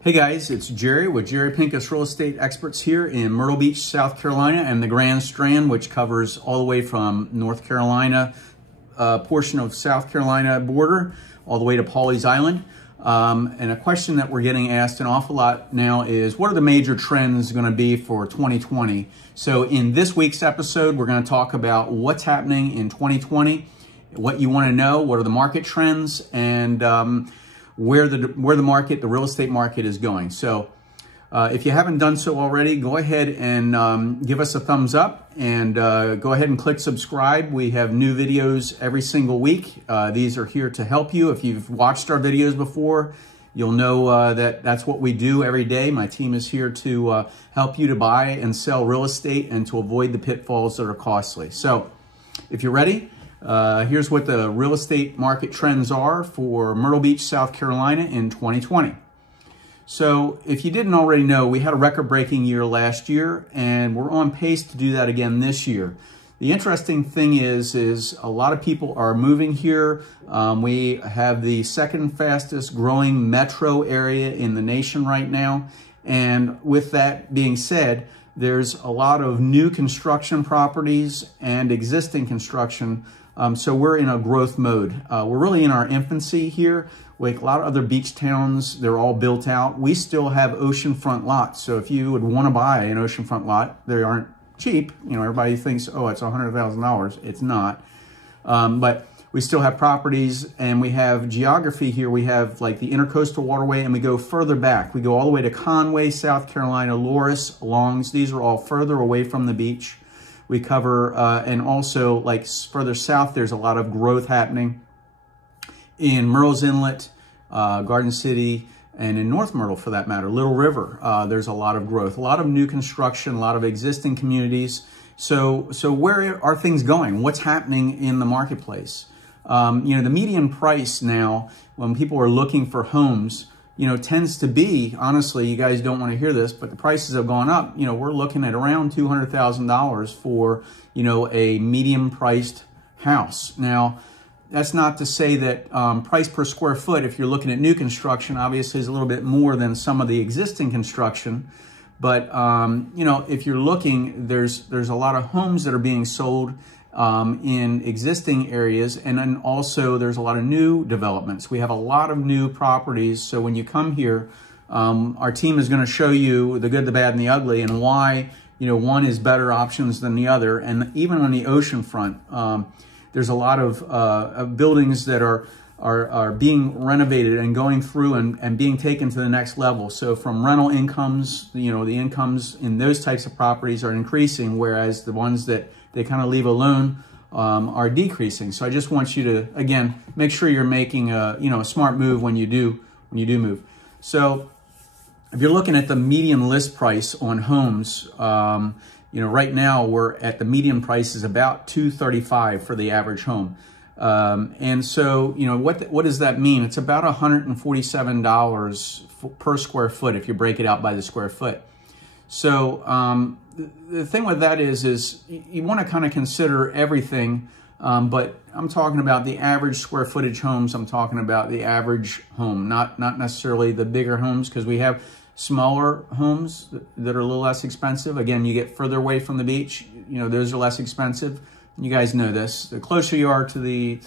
Hey guys, it's Jerry with Jerry Pinkas Real Estate Experts here in Myrtle Beach, South Carolina, and the Grand Strand, which covers all the way from North Carolina, portion of South Carolina border, all the way to Pawleys Island. And a question that we're getting asked an awful lot now is, what are the major trends going to be for 2020? So in this week's episode, we're going to talk about what's happening in 2020, what you want to know, what are the market trends, and where the real estate market is going. So if you haven't done so already, go ahead and give us a thumbs up and go ahead and click subscribe. We have new videos every single week. These are here to help you. If you've watched our videos before, you'll know that that's what we do every day. My team is here to help you to buy and sell real estate and to avoid the pitfalls that are costly. So if you're ready, here's what the real estate market trends are for Myrtle Beach, South Carolina in 2020. So if you didn't already know, we had a record-breaking year last year, and we're on pace to do that again this year. The interesting thing is a lot of people are moving here. We have the second fastest growing metro area in the nation right now. And with that being said, there's a lot of new construction properties and existing construction. So we're in a growth mode. We're really in our infancy here. Like a lot of other beach towns, they're all built out. We still have oceanfront lots. So if you would want to buy an oceanfront lot, they aren't cheap. You know, everybody thinks, oh, it's $100,000. It's not. But we still have properties, and we have geography here. We have like the Intercoastal Waterway, and we go further back. We go all the way to Conway, South Carolina, Loris, Longs. These are all further away from the beach. We cover, and also like further south, there's a lot of growth happening in Murrells Inlet, Garden City, and in North Myrtle for that matter, Little River. There's a lot of growth, a lot of new construction, a lot of existing communities. So where are things going? What's happening in the marketplace? You know, the median price now, when people are looking for homes, you know, tends to be, honestly, you guys don't want to hear this, but the prices have gone up. You know, we're looking at around $200,000 for, you know, a medium priced house. Now, that's not to say that price per square foot, if you're looking at new construction, obviously is a little bit more than some of the existing construction. But, you know, if you're looking, there's a lot of homes that are being sold in existing areas, and then also there's a lot of new developments. We have a lot of new properties, so when you come here, our team is going to show you the good, the bad, and the ugly, and why, you know, one is better options than the other. And even on the ocean front, there's a lot of buildings that are being renovated and going through and being taken to the next level. So from rental incomes, you know, the incomes in those types of properties are increasing, whereas the ones that they kind of leave alone are decreasing. So I just want you to, again, make sure you're making a, you know, a smart move when you do move. So if you're looking at the median list price on homes, you know, right now we're at the median price is about $235 for the average home. And so, you know, what does that mean? It's about $147 per square foot if you break it out by the square foot. So the thing with that is you want to kind of consider everything, but I'm talking about the average square footage homes. I'm talking about the average home, not necessarily the bigger homes, because we have smaller homes that are a little less expensive. Again, you get further away from the beach, you know, those are less expensive. You guys know this. The closer you are to the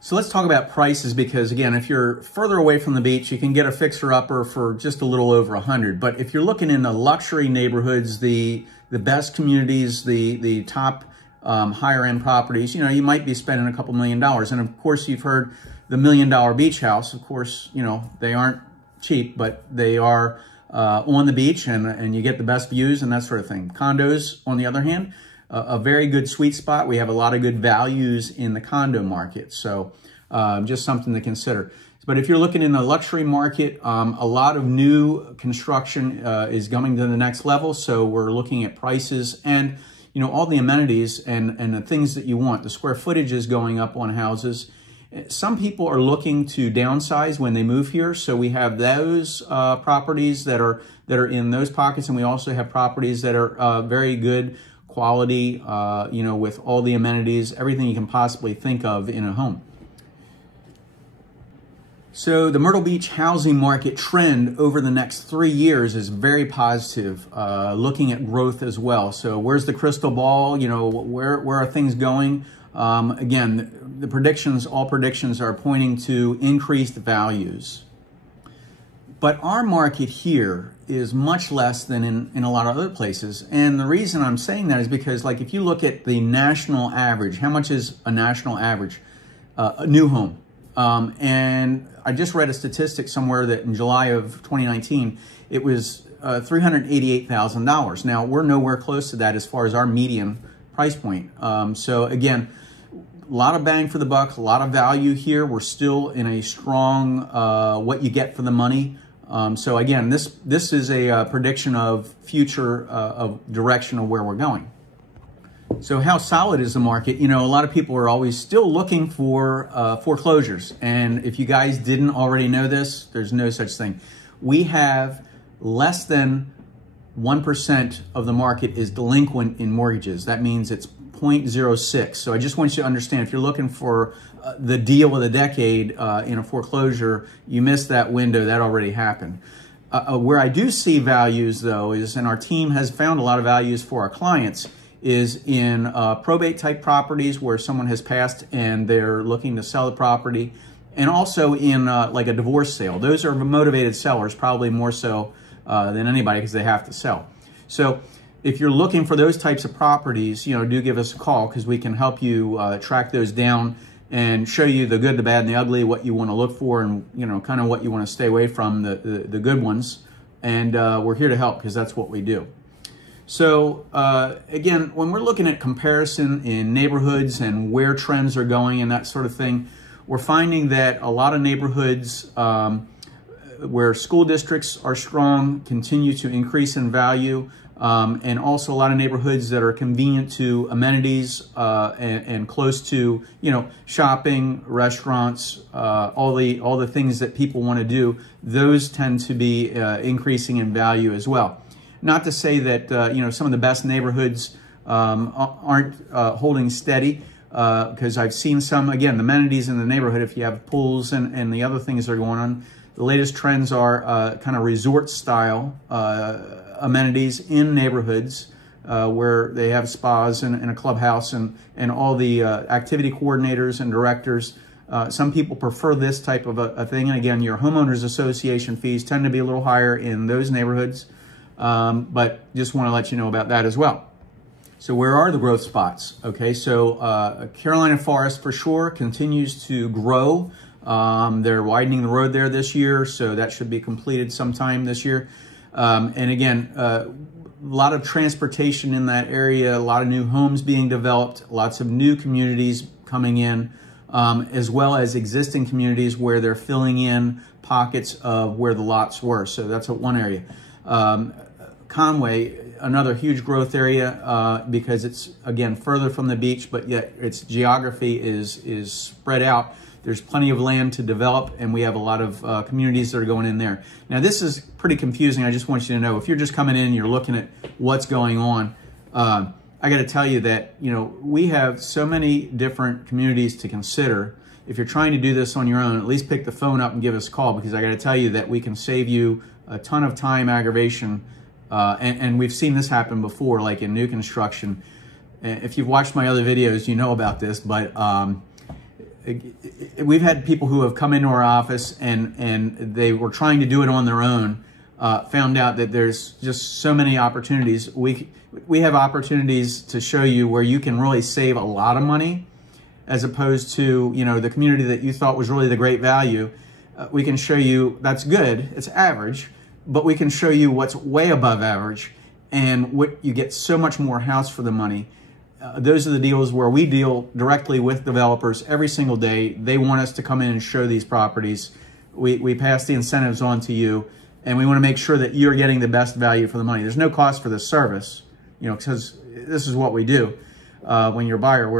So let's talk about prices, because again, if you're further away from the beach, you can get a fixer-upper for just a little over $100. But if you're looking in the luxury neighborhoods, the best communities, the top higher-end properties, you know, you might be spending a couple $1 million. And of course, you've heard the $1 million beach house. Of course, you know, they aren't cheap, but they are on the beach, and you get the best views and that sort of thing. Condos, on the other hand, a very good sweet spot. We have a lot of good values in the condo market. So just something to consider. But if you're looking in the luxury market, a lot of new construction is going to the next level. So we're looking at prices and, you know, all the amenities and the things that you want. The square footage is going up on houses. Some people are looking to downsize when they move here. So we have those properties that are in those pockets. And we also have properties that are very good quality, you know, with all the amenities, everything you can possibly think of in a home. So the Myrtle Beach housing market trend over the next 3 years is very positive, looking at growth as well. So where's the crystal ball? You know, where are things going? Again, the predictions, all predictions are pointing to increased values. But our market here is much less than in a lot of other places. And the reason I'm saying that is because, like, if you look at the national average, how much is a national average? A new home. And I just read a statistic somewhere that in July of 2019, it was $388,000. Now, we're nowhere close to that as far as our median price point. So again, a lot of bang for the buck, a lot of value here. We're still in a strong what you get for the money. So again, this is a prediction of future of direction of where we're going. So how solid is the market? You know, a lot of people are always still looking for foreclosures. And if you guys didn't already know this, there's no such thing. We have less than 1% of the market is delinquent in mortgages. That means it's 0.06. So I just want you to understand, if you're looking for the deal of the decade in a foreclosure, you missed that window. That already happened. Where I do see values, though, is, and our team has found a lot of values for our clients, is in probate type properties where someone has passed and they're looking to sell the property, and also in like a divorce sale. Those are motivated sellers, probably more so than anybody, because they have to sell. So if you're looking for those types of properties, you know, do give us a call, because we can help you track those down and show you the good, the bad, and the ugly, what you want to look for, and, you know, kind of what you want to stay away from, the good ones. And we're here to help, because that's what we do. So again, when we're looking at comparison in neighborhoods and where trends are going and that sort of thing, we're finding that a lot of neighborhoods where school districts are strong continue to increase in value, and also a lot of neighborhoods that are convenient to amenities and close to, you know, shopping, restaurants, all the things that people want to do. Those tend to be increasing in value as well. Not to say that, you know, some of the best neighborhoods aren't holding steady, because I've seen some, again, the amenities in the neighborhood, if you have pools and the other things that are going on. The latest trends are kind of resort style amenities in neighborhoods where they have spas and a clubhouse and all the activity coordinators and directors. Some people prefer this type of a thing. And again, your homeowners association fees tend to be a little higher in those neighborhoods. But just want to let you know about that as well. So where are the growth spots? Okay, so Carolina Forest for sure continues to grow. They're widening the road there this year, so that should be completed sometime this year. And again, a lot of transportation in that area, a lot of new homes being developed, lots of new communities coming in, as well as existing communities where they're filling in pockets of where the lots were. So that's one area. Conway, another huge growth area because it's, again, further from the beach, but yet its geography is spread out. There's plenty of land to develop, and we have a lot of communities that are going in there. Now, this is pretty confusing. I just want you to know, if you're just coming in and you're looking at what's going on, I got to tell you that, you know, we have so many different communities to consider. If you're trying to do this on your own, at least pick the phone up and give us a call, because I got to tell you that we can save you a ton of time, aggravation, and we've seen this happen before, like in new construction. If you've watched my other videos, you know about this, but we've had people who have come into our office and they were trying to do it on their own, found out that there's just so many opportunities. We have opportunities to show you where you can really save a lot of money, as opposed to, you know, the community that you thought was really the great value. We can show you that's good, it's average, but we can show you what's way above average, and what you get so much more house for the money. Those are the deals where we deal directly with developers every single day. They want us to come in and show these properties. We pass the incentives on to you, and we want to make sure that you're getting the best value for the money. There's no cost for the service, you know, because this is what we do. When you're a buyer,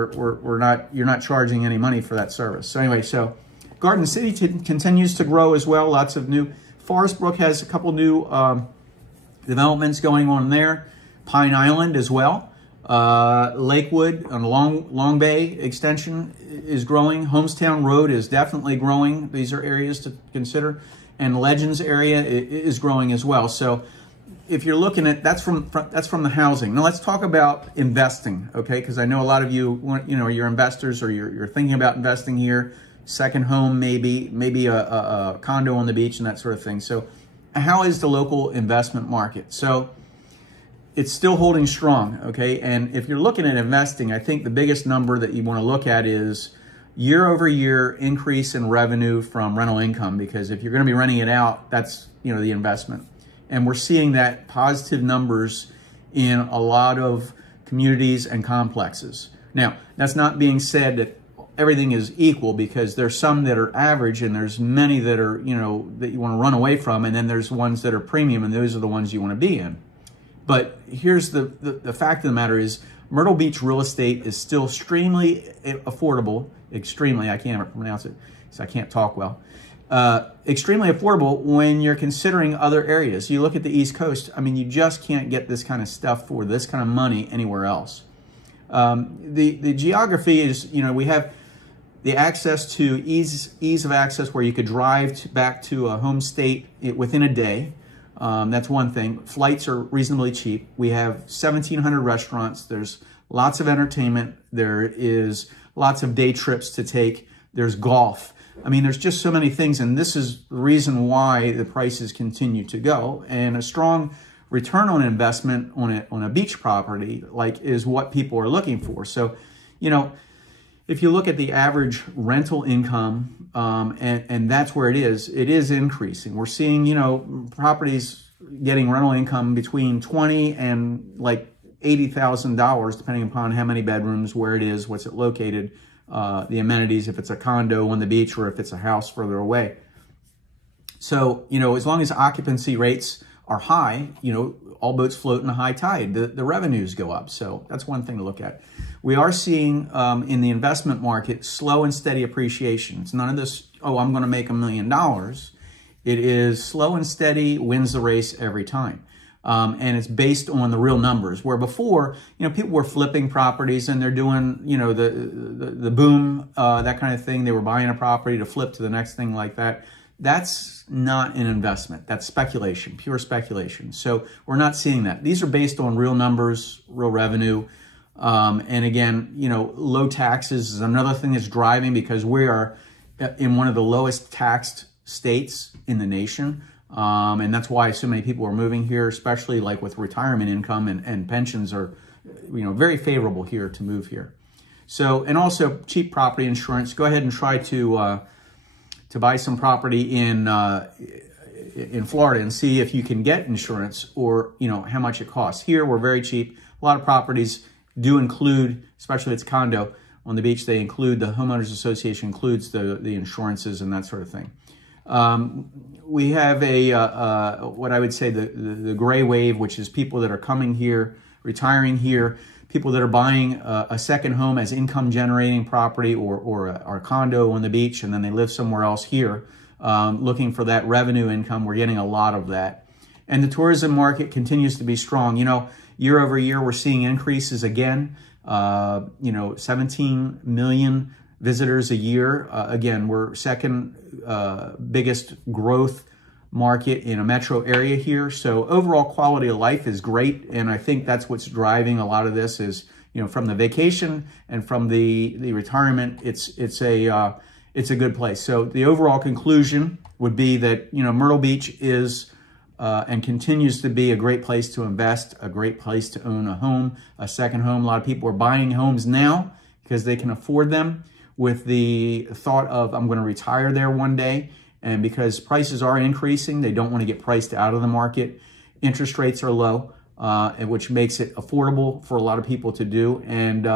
you're not charging any money for that service. So anyway, so Garden City continues to grow as well. Lots of new. Forest Brook has a couple new developments going on there. Pine Island as well. Lakewood on the Long Bay extension is growing. Homestown Road is definitely growing. These are areas to consider. And Legends area is growing as well. So if you're looking at, that's from the housing. Now let's talk about investing, okay? Because I know a lot of you, you're investors or you're thinking about investing here. Second home, maybe a condo on the beach and that sort of thing. So how is the local investment market? So it's still holding strong, okay? And if you're looking at investing, I think the biggest number that you want to look at is year-over-year increase in revenue from rental income, because if you're going to be renting it out, that's, the investment. And we're seeing that positive numbers in a lot of communities and complexes. Now, that's not being said that everything is equal, because there's some that are average and there's many that are, that you want to run away from, and then there's ones that are premium, and those are the ones you want to be in. But here's the fact of the matter is, Myrtle Beach real estate is still extremely affordable. Extremely, I can't pronounce it because I can't talk well. Extremely affordable when you're considering other areas. You look at the East Coast, I mean, you just can't get this kind of stuff for this kind of money anywhere else. The geography is, we have the access to ease of access where you could drive back to a home state within a day. That's one thing. Flights are reasonably cheap. We have 1,700 restaurants. There's lots of entertainment. There is lots of day trips to take. There's golf. I mean, there's just so many things, and this is the reason why the prices continue to go. And a strong return on investment on a beach property is what people are looking for. So, if you look at the average rental income, and that's where it is increasing. We're seeing, properties getting rental income between $20,000 and $80,000, depending upon how many bedrooms, where it is, what's it located, the amenities, if it's a condo on the beach or if it's a house further away. So, as long as occupancy rates are high, all boats float in a high tide, the revenues go up. So that's one thing to look at. We are seeing in the investment market slow and steady appreciation. It's none of this, I'm going to make $1 million. It is slow and steady, wins the race every time. And it's based on the real numbers, where before, people were flipping properties and they're doing, the boom, that kind of thing. They were buying a property to flip to the next thing like that. That's not an investment. That's speculation, pure speculation. So we're not seeing that. These are based on real numbers, real revenue. And again, low taxes is another thing that's driving, because we are in one of the lowest taxed states in the nation. And that's why so many people are moving here, especially with retirement income, and pensions are, very favorable here to move here. So, and also cheap property insurance. Go ahead and try to buy some property in Florida and see if you can get insurance, or, how much it costs. Here, we're very cheap. A lot of properties do include, especially if it's condo on the beach, they include, the homeowners association includes the insurances and that sort of thing. We have what I would say the gray wave, which is people that are coming here, retiring here, people that are buying a second home as income generating property, or a condo on the beach, and then they live somewhere else here, looking for that revenue income. We're getting a lot of that. And the tourism market continues to be strong. Year over year, we're seeing increases again, 17 million visitors a year. Again, we're second biggest growth market in a metro area here. So overall quality of life is great. And I think that's what's driving a lot of this is, from the vacation and from the retirement, it's a good place. So the overall conclusion would be that, Myrtle Beach is and continues to be a great place to invest, a great place to own a home, a second home. A lot of people are buying homes now because they can afford them, with the thought of, I'm going to retire there one day. And because prices are increasing, they don't want to get priced out of the market. Interest rates are low, and which makes it affordable for a lot of people to do. And,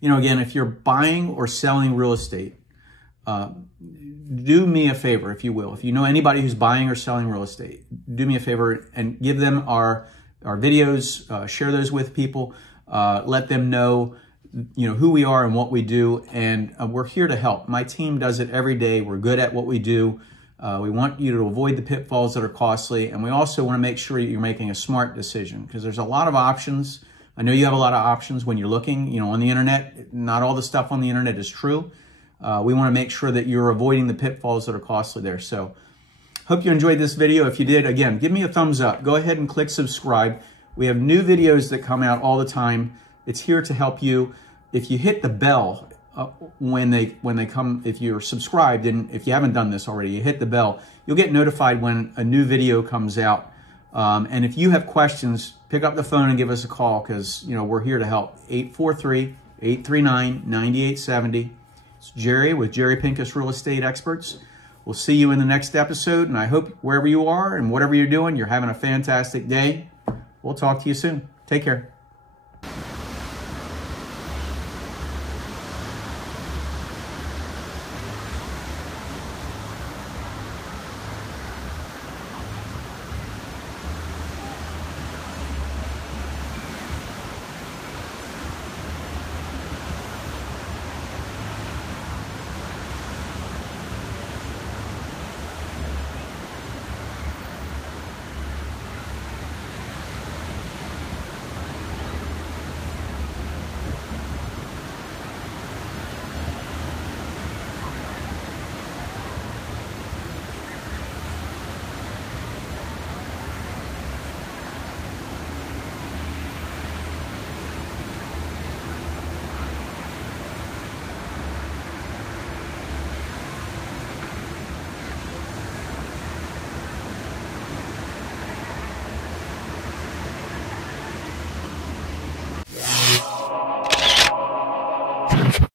again, if you're buying or selling real estate, do me a favor, if you will. If you know anybody who's buying or selling real estate, do me a favor and give them our videos, share those with people, let them know who we are and what we do, and we're here to help. My team does it every day. We're good at what we do. We want you to avoid the pitfalls that are costly, and we also want to make sure you're making a smart decision, because there's a lot of options, I know you have a lot of options when you're looking, on the internet. Not all the stuff on the internet is true. We want to make sure that you're avoiding the pitfalls that are costly there. So hope you enjoyed this video. If you did, again, give me a thumbs up. Go ahead and click subscribe. We have new videos that come out all the time. It's here to help you. If you hit the bell when they come, if you're subscribed, and if you haven't done this already, you hit the bell, you'll get notified when a new video comes out. And if you have questions, pick up the phone and give us a call, because we're here to help. 843-839-9870. It's Jerry with Jerry Pinkas Real Estate Experts. We'll see you in the next episode, and I hope wherever you are and whatever you're doing, you're having a fantastic day. We'll talk to you soon. Take care.